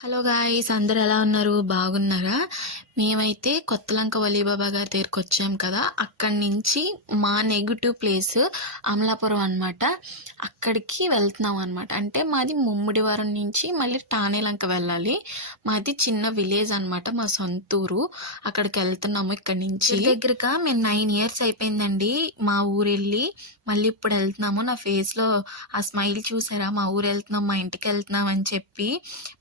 Hello guys, అందరూ ఎలా ఉన్నారు? బాగున్నారా? మేమైతే కొత్తలంక వలీబాబా గారి దగ్గరికి వచ్చాం కదా, అక్కడి నుంచి మా నెగిటివ్ ప్లేస్ అమలాపురం అనమాట. అక్కడికి వెళ్తున్నాం అనమాట. అంటే మాది ముమ్మిడివరం నుంచి మళ్ళీ టానేలంక వెళ్ళాలి. మాది చిన్న విలేజ్ అనమాట, మా సొంతూరు. అక్కడికి వెళ్తున్నాము ఇక్కడి నుంచి. దగ్గరగా మేము 9 years అయిపోయిందండి మా ఊరు వెళ్ళి. మళ్ళీ ఇప్పుడు వెళ్తున్నాము. నా ఫేస్లో ఆ స్మైల్ చూసారా? మా ఊరు వెళ్తున్నాం, మా ఇంటికి వెళ్తున్నాం అని చెప్పి.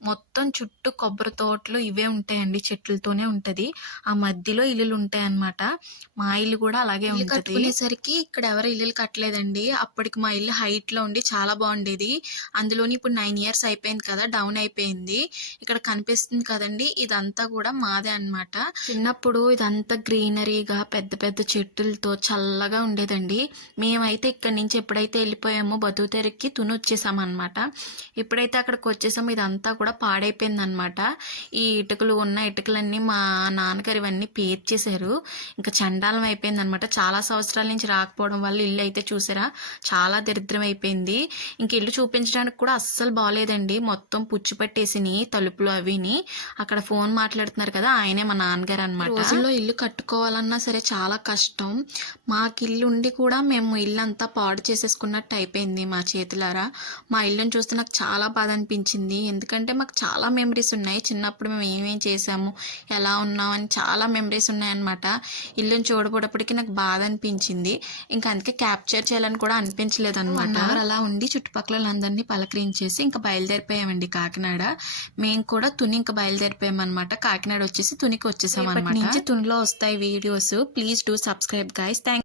మొత్తం చుట్టూ కొబ్బరి తోటలు ఇవే ఉంటాయండి, చెట్లతోనే ఉంటది. ఆ మధ్యలో ఇల్లులు ఉంటాయన్నమాట. మా ఇల్లు కూడా అలాగే ఉంటది. కట్టుకునేసరికి ఇక్కడ ఎవరు ఇల్లులు కట్టలేదండి. అప్పటికి మా ఇల్లు హైట్ లో ఉండి చాలా బాగుండేది. అందులోని ఇప్పుడు 9 years అయిపోయింది కదా, డౌన్ అయిపోయింది. ఇక్కడ కనిపిస్తుంది కదండి, ఇదంతా కూడా మాదే అన్నమాట. చిన్నప్పుడు ఇదంతా గ్రీనరీగా పెద్ద పెద్ద చెట్టులతో చల్లగా ఉండేదండి. మేమైతే ఇక్కడి నుంచి ఎప్పుడైతే వెళ్ళిపోయామో బతుకు తెరక్కి తుని వచ్చేసాం అనమాట. ఎప్పుడైతే అక్కడికి వచ్చేసామో ఇదంతా కూడా పాడైపోయింది అనమాట. ఈ ఇటుకలన్నీ మా నాన్నగారు ఇవన్నీ పేర్చేశారు. ఇంకా చండాలం అయిపోయింది అనమాట. చాలా సంవత్సరాల నుంచి రాకపోవడం వల్ల ఇల్లు అయితే చూసారా, చాలా దరిద్రం అయిపోయింది. ఇంక ఇల్లు చూపించడానికి కూడా అస్సలు బాగలేదండి. మొత్తం పుచ్చి పట్టేసినాయి తలుపులు అవిని. అక్కడ ఫోన్ మాట్లాడుతున్నారు కదా, ఆయనే మా నాన్నగారు అనమాట. రోజుల్లో ఇల్లు కట్టుకోవాలన్నా సరే చాలా కష్టం. మాకు ఇల్లు ఉండి కూడా మేము ఇల్లు అంతా పాడు చేసేసుకున్నట్టు అయిపోయింది మా చేతులారా. మా ఇల్లుని చూస్తే నాకు చాలా బాధ అనిపించింది. ఎందుకంటే మాకు చాలా మెమరీస్ ఉన్నాయి. చిన్నప్పుడు మేము ఏమేం చేసాము, ఎలా ఉన్నామని చాలా మెమరీస్ ఉన్నాయన్నమాట. ఇల్లుని చూడబోటప్పటికి నాకు బాధ అనిపించింది. ఇంకా అందుకే క్యాప్చర్ చేయాలని కూడా అనిపించలేదు అనమాట. అలా ఉండి చుట్టుపక్కల అందరినీ పలకరించేసి ఇంకా బయలుదేరిపోయామండి కాకినాడ. మేము కూడా తుని ఇంకా బయలుదేరిపోయామన్నమాట. కాకినాడ వచ్చేసి తునికి వచ్చేసాం అనమాట. నుంచి తునిలో వస్తాయి videos. Please do subscribe guys. Thank